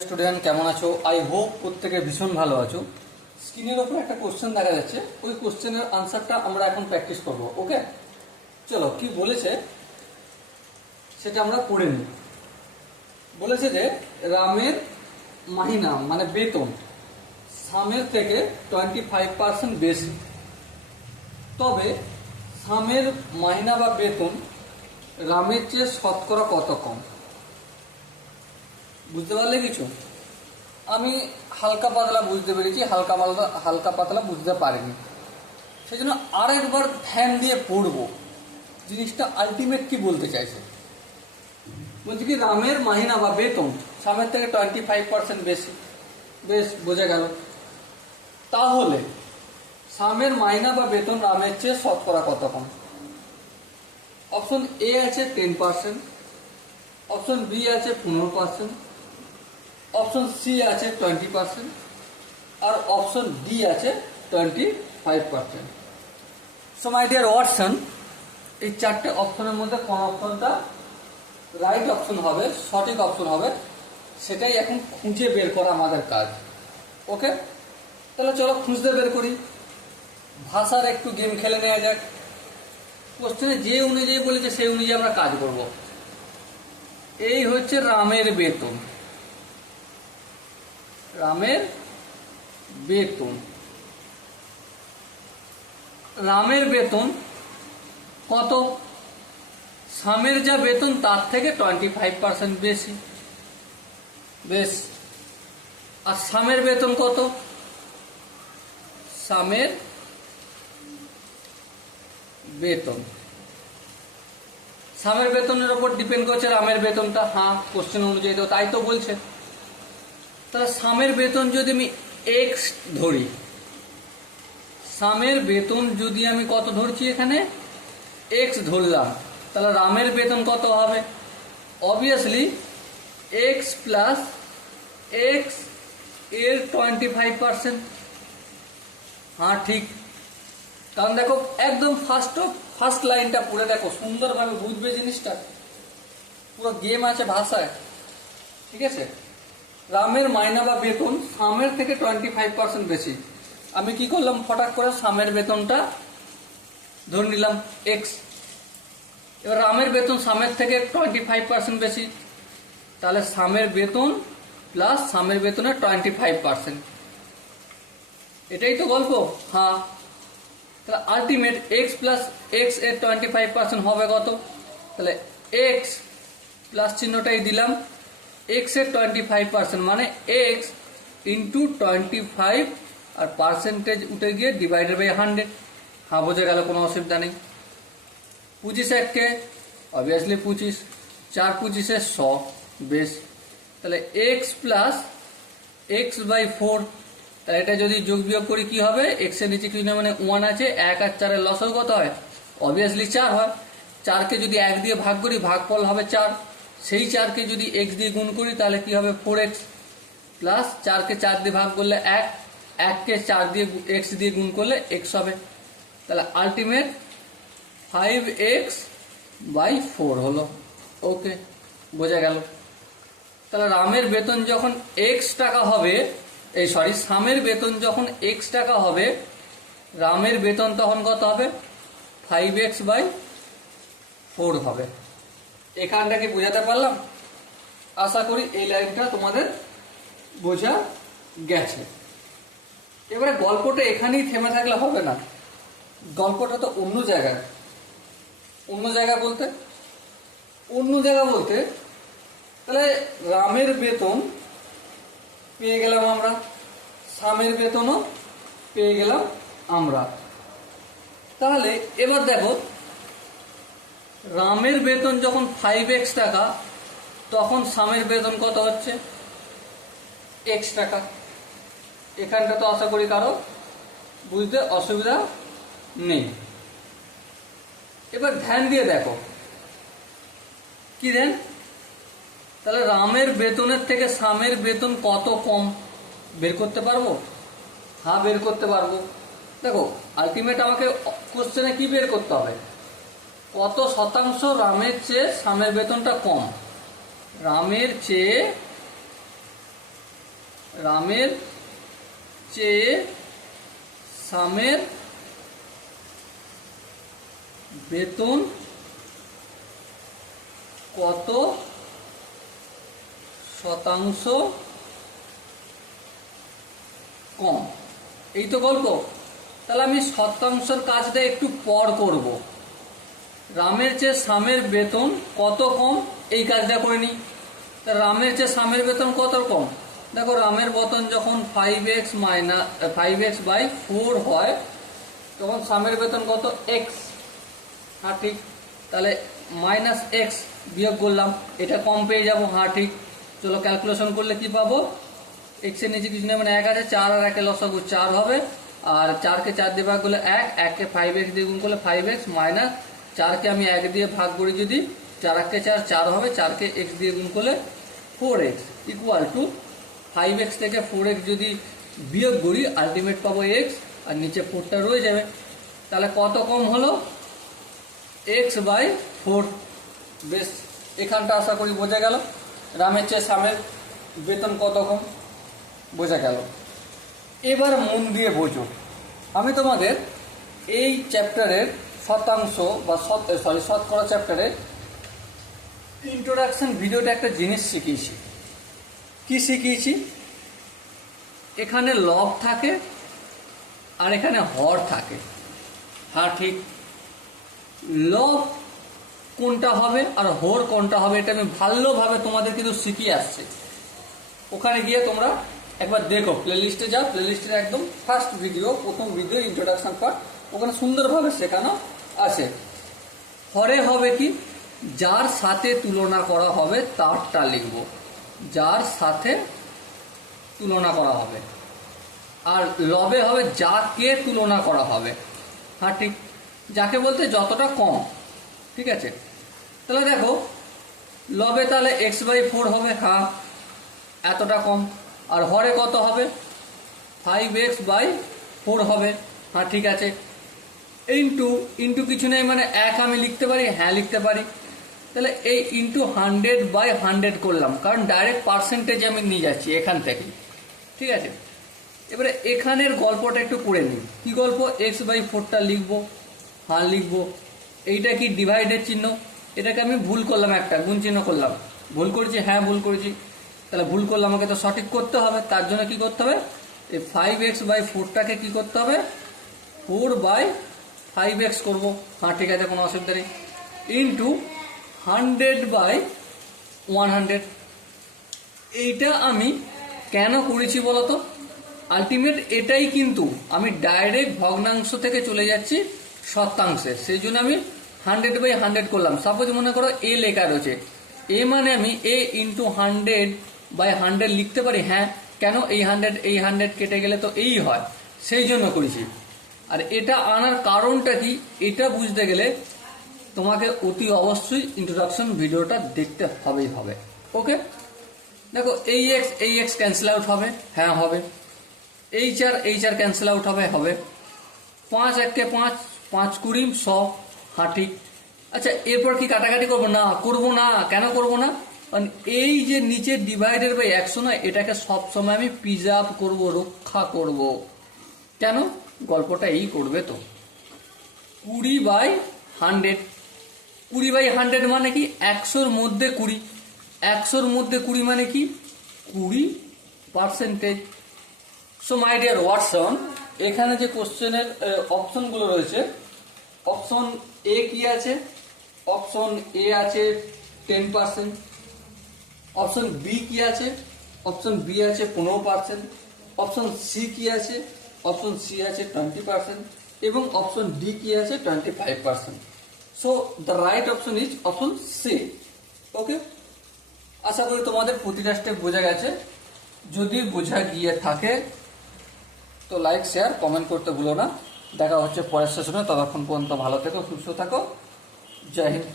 Student কেমন আছো? I hope প্রত্যেকে ভীষণ ভালো আছো। স্ক্রিনের ওপর একটা কোশ্চেন দেখা যাচ্ছে, ওই কোশ্চেনের আনসারটা আমরা এখন প্র্যাকটিস করব। ওকে, চলো কি বলেছে সেটা আমরা পড়ে নিই। বলেছে যে রামের মাহিনা মানে বেতন সামের থেকে 25% বেশি, তবে সামের মাহিনা বা বেতন রামের চেয়ে শতকরা কত কম। বুঝতে পারলে কিছু? আমি হালকা পাতলা বুঝতে পেরেছি, হালকা পাতলা বুঝতে পারিনি, সেই জন্য আরেকবার ধ্যান দিয়ে পড়বো জিনিসটা আলটিমেট কি বলতে চাইছে। বলছি কি রামের মাহিনা বা বেতন সামের থেকে 25% বেশি। বেশ, বোঝা গেল। তাহলে সামের মাহিনা বা বেতন রামের চেয়ে শতকরা কত কম? অপশন এ আছে 10%, অপশন বি আছে 15%, অপশন সি আছে 20%, আর অপশন ডি আছে 25%। সো মাই ডিয়ার ওয়াটসন, এই চারটে অপশনের মধ্যে কোন অপশনটা রাইট অপশন হবে, সঠিক অপশন হবে, সেটাই এখন খুঁজে বের করা আমাদের কাজ। ওকে, তাহলে চলো খুঁজতে বের করি। ভাষার একটু গেম খেলে নেওয়া যাক। কোশ্চেনে যে অনুযায়ী বলেছে সেই অনুযায়ী আমরা কাজ করব। এই হচ্ছে রামের বেতন। রামের বেতন, রামের বেতন কত? সামের যা বেতন তার থেকে 25% বেশি। বেশ, আর সামের বেতন কত? সামের বেতন, সামের বেতনের উপর ডিপেন্ড করছে রামের বেতনটা। হ্যাঁ, কোশ্চেন অনুযায়ী তো তাই তো বলছে। তাহলে সামের বেতন যদি আমি এক্স ধরি, সামের বেতন যদি আমি কত ধরছি, এখানে এক্স ধরলাম, তাহলে রামের বেতন কত হবে? অবভিয়াসলি এক্স প্লাস এক্স এর 25%। হ্যাঁ ঠিক, কারণ দেখো একদম ফার্স্ট লাইনটা পড়ে দেখো, সুন্দরভাবে বুঝবে জিনিসটা। পুরো গেম আছে ভাষায়, ঠিক আছে? রামের মাইনা বা বেতন সামের থেকে 25% বেশি। আমি কি করলাম, ফটাক করে সামের বেতনটা ধরে নিলাম এক্স। এবার রামের বেতন সামের থেকে 25% বেশি, তাহলে সামের বেতন প্লাস সামের বেতনের 25%, এটাই তো গল্প। হ্যাঁ, তাহলে আলটিমেট এক্স প্লাস এক্স এর 25% হবে কত? তাহলে এক্স প্লাস চিহ্নটাই দিলাম, এক্স এর 25% মানে এক্স ইন্টু 25, আর পার্সেন্টেজ উঠে গিয়ে ডিভাইডেড বাই 100। হ্যাঁ, বোঝা গেল, কোনো অসুবিধা নেই। 25 এককে অবভিয়াসলি 25, 4 25 100। বেশ, তাহলে এক্স প্লাস এক্স বাই 4, তাহলে এটা যদি যোগ বিয়োগ করি কি হবে? এক্স এর নিচে কি না মানে 1 আছে, 1 আর 4 এর লসও কত হয়? অবভিয়াসলি 4 হয়। 4কে যদি 1 দিয়ে ভাগ করি, ভাগফল হবে 4। সেই 4কে যদি এক্স দিয়ে গুণ করি তাহলে কি হবে? 4x প্লাস 4কে 4 দিয়ে ভাগ করলে 1, 1কে 4 দিয়ে এক্স দিয়ে গুণ করলে এক্স হবে। তাহলে আলটিমেট 5x বাই 4 হলো। ওকে, বোঝা গেল। তাহলে রামের বেতন যখন এক্স টাকা হবে, সামের বেতন যখন এক্স টাকা হবে, রামের বেতন তখন কত হবে? 5x বাই 4 হবে। এখানটা কি বোঝাতে পারলাম? আশা করি এই লাইনটা তোমাদের বোঝা গেছে। এবারে গল্পটা এখানেই থেমে থাকলে হবে না, গল্পটা তো অন্য জায়গায়। অন্য জায়গা বলতে তাহলে রামের বেতন পেয়ে গেলাম আমরা, সামের বেতনও পেয়ে গেলাম আমরা। তাহলে এবার দেখো, রামের বেতন যখন 5x টাকা, তখন সামের বেতন কত হচ্ছে? x টাকা। এখানটা তো আশা করি কারো বুঝতে অসুবিধা নেই। এবার ধ্যান দিয়ে দেখো, কি দেন? তাহলে রামের বেতনের থেকে সামের বেতন কত কম বের করতে পারবো? হ্যাঁ, বের করতে পারবো। দেখো আলটিমেট আমাকে কোশ্চেনে কি বের করতে হবে? কত শতাংশ রামের চেয়ে সামের বেতনটা কম। রামের চেয়ে রামের চেয়ে শ্যামের বেতন কত শতাংশ কম। এই তো গল্প। তাহলে আমি শতাংশের কাজটা একটু পর করব। রামের চেয়ে শ্যামের বেতন কত কম এই কাজটা করে নিই। তা রামের চেয়ে শ্যামের বেতন কত কম? দেখো, রামের বেতন যখন 5x/4 হয় তখন শ্যামের বেতন কত? x। হ্যাঁ ঠিক। তাহলে -x বিয়োগ করলাম, এটা কম পেয়ে যাব। হ্যাঁ ঠিক। চলো ক্যালকুলেশন করলে কি পাবো? x এর নিচে কিছু নেই, মানে 1 আছে, 4 আর 1 লসাগু 4 হবে। আর 4কে 4 দিয়ে ভাগ করলে 1, 1কে 5x দিয়ে গুণ করলে 5x, মাইনাস 4কে আমি 1 দিয়ে ভাগ করি যদি 4 1কে 4 4 হবে, 4কে x দিয়ে গুণ করলে 4x ইকুয়াল টু 5x থেকে 4x যদি বিয়োগ করি আলটিমেট পাবো x, আর নিচে 4টা রয়ে যাবে। তাহলে কত কম হলো? x/4। বেশ, এখানটা আশা করি বোঝা গেল রামের চেয়ে শ্যামের বেতন কত কম, বোঝা গেল। এবার মন দিয়ে বোঝো, আমি তোমাদের এই চ্যাপ্টারের শতাংশ বা শতকরা চ্যাপ্টারের ইন্ট্রোডাকশন ভিডিওটা একটা জিনিস শিখিয়েছি। কি শিখিয়েছি? এখানে লব থাকে আর এখানে হর থাকে। হ্যাঁ ঠিক। লব কোনটা হবে আর হর কোনটা হবে এটা আমি ভালোভাবে তোমাদের কিন্তু শিখিয়ে আসছি। ওখানে গিয়ে তোমরা একবার দেখো, প্লেলিস্টে যাও, প্লেলিস্টের একদম ফার্স্ট ভিডিও, প্রথম ভিডিও ইন্ট্রোডাকশন পার্ট, ওখানে সুন্দরভাবে শেখানো আছে। হরে হবে কি? যার সাথে তুলনা করা হবে তারটা লিখব, যার সাথে তুলনা করা হবে। আর লবে হবে যাকে তুলনা করা হবে। হ্যাঁ ঠিক। যাকে বলতে যতটা কম। ঠিক আছে। তাহলে দেখো, লবে তাহলে x/4 হবে। হ্যাঁ, এতটা কম। আর হরে কত হবে? 5x/4 হবে। হ্যাঁ ঠিক আছে। ইন্টু কিছু নেই, মানে 1 আমি লিখতে পারি। হ্যাঁ লিখতে পারি। তাহলে এই ইন্টু 100/100 করলাম, কারণ ডাইরেক্ট পার্সেন্টেজ আমি নিয়ে যাচ্ছি এখান থেকে। ঠিক আছে। এবারে এখানের গল্পটা একটু করে নিই। কি গল্প? x/4টা লিখবো। হ্যাঁ লিখবো। এইটা কি? ডিভাইডের চিহ্ন। এটাকে আমি ভুল করলাম, একটা গুণ চিহ্ন করলাম। ভুল করেছি? হ্যাঁ ভুল করেছি। তাহলে ভুল করলে আমাকে তো সঠিক করতে হবে। তার জন্য কি করতে হবে? এই 5x/4টাকে কি করতে হবে? 4/5x করবো। হ্যাঁ ঠিক আছে, কোনো অসুবিধা নেই। ইন্টু 100/100। এইটা আমি কেন করেছি বলতো? আলটিমেট এটাই কিন্তু আমি ডাইরেক্ট ভগ্নাংশ থেকে চলে যাচ্ছি শতাংশে, সেই জন্য আমি 100/100 করলাম। সাপোজ মনে করো এ লেখা রয়েছে, এ মানে আমি a ইন্টু 100/100 লিখতে পারি। হ্যাঁ, কেন? এই 100 কেটে গেলে তো এই হয়, সেই জন্য করেছি। আর এটা আনার কারণটা কি, এটা বুঝতে গেলে তোমাকে অতি অবশ্যই ইন্ট্রোডাকশন ভিডিওটা দেখতে হবেই হবে। ওকে, দেখো এই এক্স ক্যান্সেল আউট হবে। হ্যাঁ হবে। এইচ আর ক্যান্সেল আউট হবে। 5 1 5, 5 20 100। হ্যাঁ ঠিক। আচ্ছা, এরপর কি কাটাকাটি করবো? না, করবো না। কেন করবো না? কারণ এই যে নিচে ডিভাইডেড বাই 100 নয়, এটাকে সবসময় আমি প্রিজার্ভ করব, রক্ষা করব। কেন? গল্পটা এই করবে তো। 20/100। 20/100 মানে কি? 100-র মধ্যে 20। 100-র মধ্যে 20 মানে কি? 20%। সো মাই ডিয়ার ওয়াটসন, এখানে যে কোশ্চেনের অপশনগুলো রয়েছে, অপশন এ কি আছে? অপশন এ আছে 10%। অপশন বি কি আছে? অপশন বি আছে 15%। অপশন সি কি আছে? অপশন সি আছে 20%। এবং অপশন ডি কি আছে? 25%। So the right option is option C. Okay, আশা করি তোমাদের প্রতিটা স্টেপ বোঝা গেছে। যদি বোঝা গিয়ে থাকে তো লাইক, শেয়ার, কমেন্ট করতে ভুলো না। দেখা হচ্ছে পরের সেশনে। ততক্ষণ পর্যন্ত ভালো থেকো, সুস্থ থাকো। জয় হিন্দ।